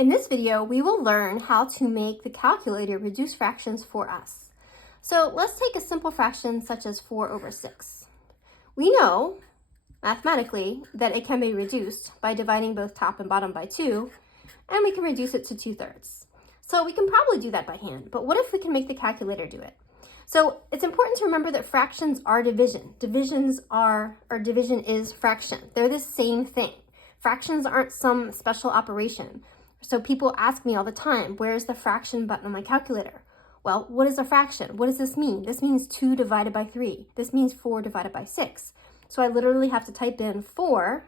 In this video, we will learn how to make the calculator reduce fractions for us. So let's take a simple fraction such as 4/6. We know, mathematically, that it can be reduced by dividing both top and bottom by 2, and we can reduce it to 2/3. So we can probably do that by hand, but what if we can make the calculator do it? So it's important to remember that fractions are division. Division is fraction. They're the same thing. Fractions aren't some special operation. So people ask me all the time, where's the fraction button on my calculator? Well, what is a fraction? What does this mean? This means 2 divided by 3. This means 4 divided by 6. So I literally have to type in 4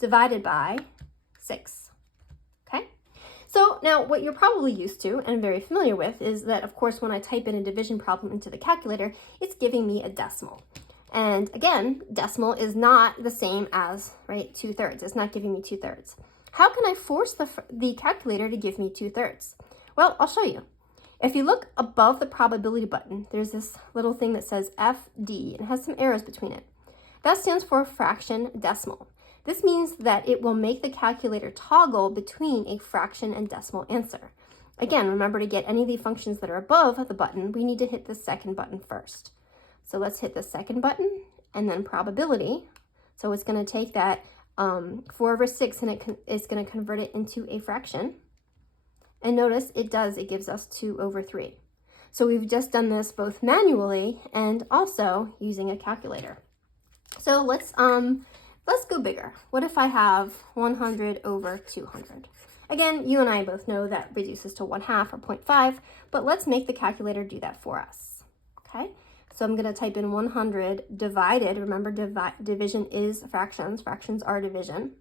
divided by 6. Okay? So now what you're probably used to and very familiar with is that, of course, when I type in a division problem into the calculator, it's giving me a decimal. And again, decimal is not the same as, right, 2/3. It's not giving me 2/3. How can I force the calculator to give me 2/3? Well, I'll show you. If you look above the probability button, there's this little thing that says FD and it has some arrows between it. That stands for fraction decimal. This means that it will make the calculator toggle between a fraction and decimal answer. Again, remember, to get any of the functions that are above the button, we need to hit the second button first. So let's hit the second button and then probability. So it's going to take that 4/6 and it's going to convert it into a fraction. And notice it gives us 2/3. So we've just done this both manually and also using a calculator. So let's go bigger. What if I have 100/200? Again, you and I both know that reduces to 1/2 or 0.5, but let's make the calculator do that for us. Okay? So I'm going to type in 100 divided. Remember, division is fractions. Fractions are division.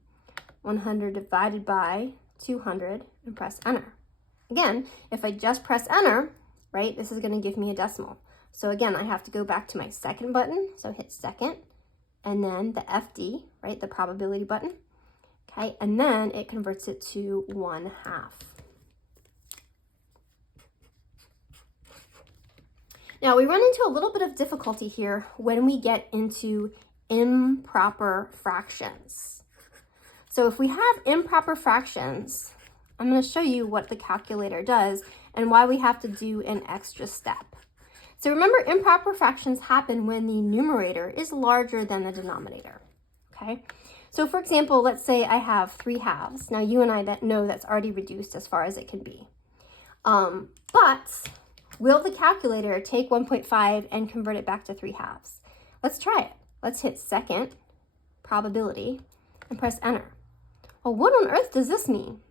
100 divided by 200 and press enter. Again, if I just press enter, right, this is going to give me a decimal. So again, I have to go back to my second button. So hit second and then the FD, right, the probability button. Okay, and then it converts it to 1/2. Now, we run into a little bit of difficulty here when we get into improper fractions. So if we have improper fractions, I'm going to show you what the calculator does and why we have to do an extra step. So remember, improper fractions happen when the numerator is larger than the denominator. Okay? So for example, let's say I have 3/2. Now, you and I know that's already reduced as far as it can be. But will the calculator take 1.5 and convert it back to 3/2? Let's try it. Let's hit second, probability, and press enter. Well, what on earth does this mean?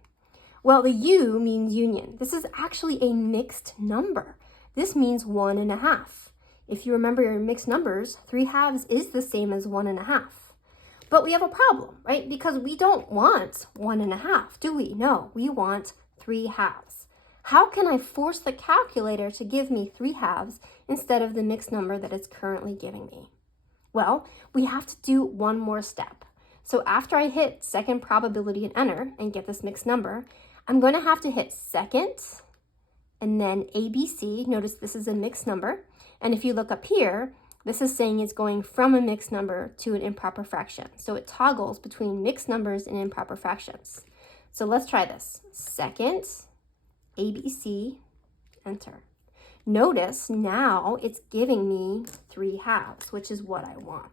Well, the U means union. This is actually a mixed number. This means 1.5. If you remember your mixed numbers, 3/2 is the same as 1.5. But we have a problem, right? Because we don't want 1.5, do we? No, we want 3/2. How can I force the calculator to give me 3/2 instead of the mixed number that it's currently giving me? Well, we have to do one more step. So after I hit second probability and enter and get this mixed number, I'm going to have to hit second and then ABC. Notice this is a mixed number. And if you look up here, this is saying it's going from a mixed number to an improper fraction. So it toggles between mixed numbers and improper fractions. So let's try this. Second, ABC, enter. Notice now it's giving me 3/2, which is what I want.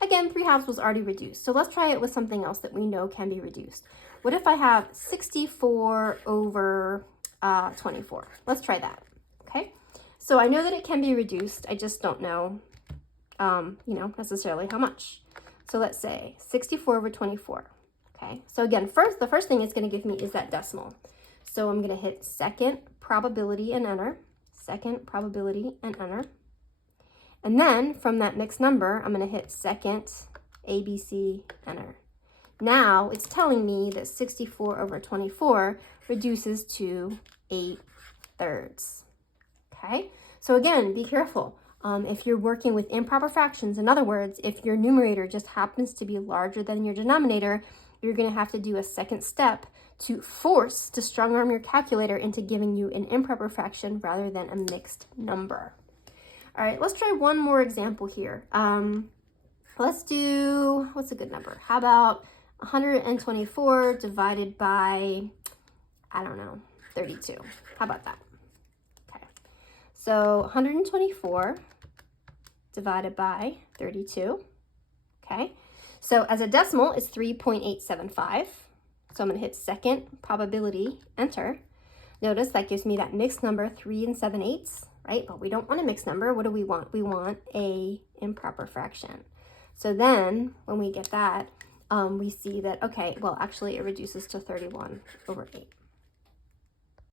Again, 3/2 was already reduced. So let's try it with something else that we know can be reduced. What if I have 64/24? Let's try that. Okay. So I know that it can be reduced. I just don't know, necessarily how much. So let's say 64/24. Okay. So again, the first thing it's going to give me is that decimal. So I'm going to hit second probability and enter, second probability and enter. And then from that mixed number, I'm going to hit second ABC, enter. Now it's telling me that 64/24 reduces to 8/3. Okay, so again, be careful. If you're working with improper fractions, in other words, if your numerator just happens to be larger than your denominator, you're going to have to do a second step to strong arm your calculator into giving you an improper fraction rather than a mixed number. All right, let's try one more example here. Let's do, what's a good number? How about 124 divided by I don't know, 32. How about that? Okay. So 124 divided by 32. Okay. So as a decimal, it's 3.875. So I'm going to hit second probability, enter. Notice that gives me that mixed number 3 7/8, right? But we don't want a mixed number. What do we want? We want a improper fraction. So then when we get that, we see that, okay, well, actually it reduces to 31/8.